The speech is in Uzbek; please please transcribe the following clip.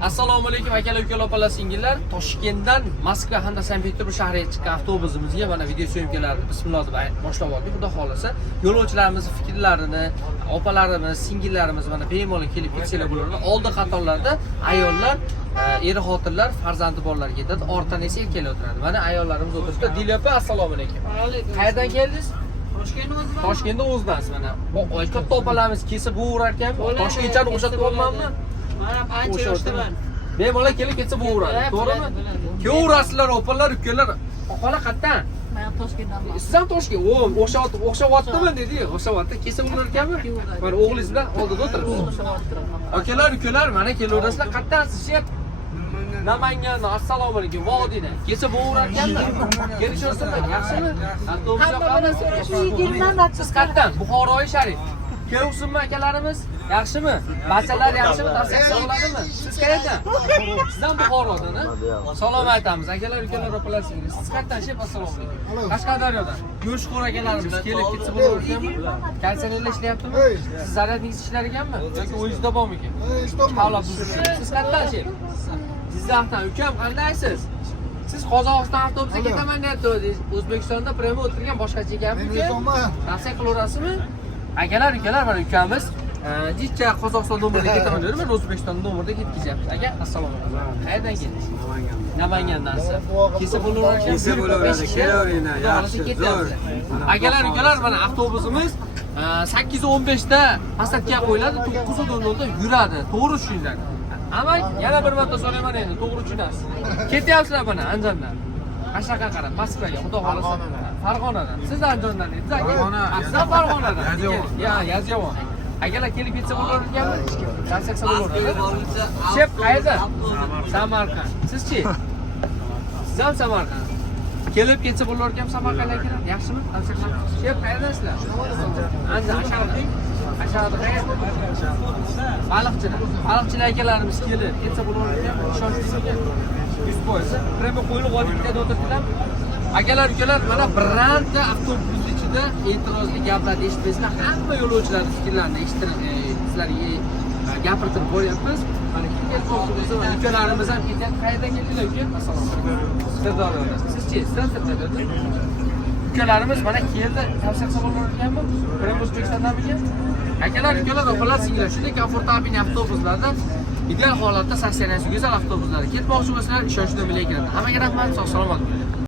Assalomu alaykum akalar, ukalar, opalar, singillar. Toshkentdan Moskva hamda Sankt-Peterburg shahriga chiqqan avtobusimizga mana video syomkalarni bismillah deb boshlab oldik. Xudo xolasa, yo'lovchilarimizning fikrlarini, opalarimiz, singillarimiz mana bemalol kelib ketsalar bo'ladi. Oldi qatorlarda ayollar, er-xotinlar, farzandi borlar ketadi, ortdan esa erkaklar o'tiradi. Mana ayollarimiz o'tiribdi. Dil opa, assalomu alaykum. Qayerdan keldingiz? Toshkentdan o'zdansiz mana. Bu katta opalarimiz kesib bo'rar ekan. Toshkentchani o'xshatib olmanmi? Mana ancha yoshdaman. Bemalol kelib ketsa bo'veradi, to'g'rimi? Ko'rasizlar, opalar, ukalar. Oqala qayerdan? Men Toshkentdanman. Siz ham Toshkent. O'xshavyaptimi dedi. O'xshavyapti. Kesib bo'lar ekanmi? Mana o'g'lingiz bilan oldida o'tiribsiz. Akalar, ukalar, mana kelaverasizlar. Qayerdansiz? Namangan, assalomu alaykum, Vodiydan. Kesib bo'lar ekanmi? Kelisharsizlar, yaxshimi? Hamma so'rash 20 Siz qayerdan? Buxoroy Sharif. Keluvsinmi akalarimiz? Yaxshimi? Barchalar yaxshimi? Tavsiya qiladimi? Siz qayerdan? Sizdan Buxorodan, ha? Salom aytamiz. Akalar, ukalar, opalar, singillar. Siz qayerdan? Shef, assalomu alaykum. Qashqadaryodan. Go'shtxo'r akalarimiz kelib ketsa bo'laverganmi? Konsernlar ishlayaptimi? Siz zaryadingiz ishlar ekanmi? Yoki o'yingizda bormi ekan? Havla buzish. Siz qayerdan, shef? Jizzaxdan. Ukam, qandaysiz? Siz Qozog'iston avtobusiga ketaman deyapti. O'zbekistonda prema o'tirgan boshqacha ekanmi? Tavsiya qilaverasizmi? Akalar, ukalar, mana ukamiz Jitcha Qozog'iston nomerida ketaman dedi. Men O'zbekiston nomerida ketkizyapmiz. Aka, assalomu alaykum. Qayerdan keldingiz? Namangandansiz. Kesib bo'laveradi. Kesib bo'laveradi. Kelaveringlar, yaxshi, zo'r. Akalar, ukalar, mana avtobusimiz 8:15 da posадка qo'yiladi, 9:00 da yuradi. To'g'ri tushuninglar. Ammo yana bir marta so'rayman endi, to'g'ri tushunasiz. Ketyapsizlar mana Andijondan. Qashqaga qarab, Moskvaga, xudo xolasa. Farg'onadan. Siz Andijondan dedingiz, aka. Siz Farg'onadan. Yozyovon. Akalar kelib ketsa bo'larkanmi? Tavsiya bo'lardi. Shep qayerda? Samarqand. Sizchi? Siz ham Samarqand. Kelib ketsa bo'larkanmi Samarqandga akalar? Yaxshimi? Tavsiya qilaman. Shep qayerdasizlar? Andijon, Ashxobod qayerda? Baliqchilar akalarimiz kelib ketsa bo'larkanmi? Ishonchlisiga 100%. Prema qo'yilib olib ketadi o'tirdilar. Akalar, ukalar, mana birorta avtobus ichida e'tirozli gaplarni eshitmaysizlar. Hamma yo'lovchilarning fikrlarini sizlarga gapirtirib bo'lyapmiz. Mana kim kelib bo'lsa, ukalarimiz ham ketyapti. Qayerdan keldilar uka? Assalomu alaykum. Sirdaryodan. Sizchi? Sizdan Sirdaryodan. Ukalarimiz mana keldi. Tavsiya qilsa bo'larkanmi? Prema O'zbekistondanmi? Akalar, ukalar, opalar, singillar, shunday komfortabil avtobuslarda ideal holatda stansiyasi go'zal avtobuslarda ketmoqchi bo'lsalar, ishonchli bilan kiradi. Hammaga rahmat, sog' salomat bo'ling.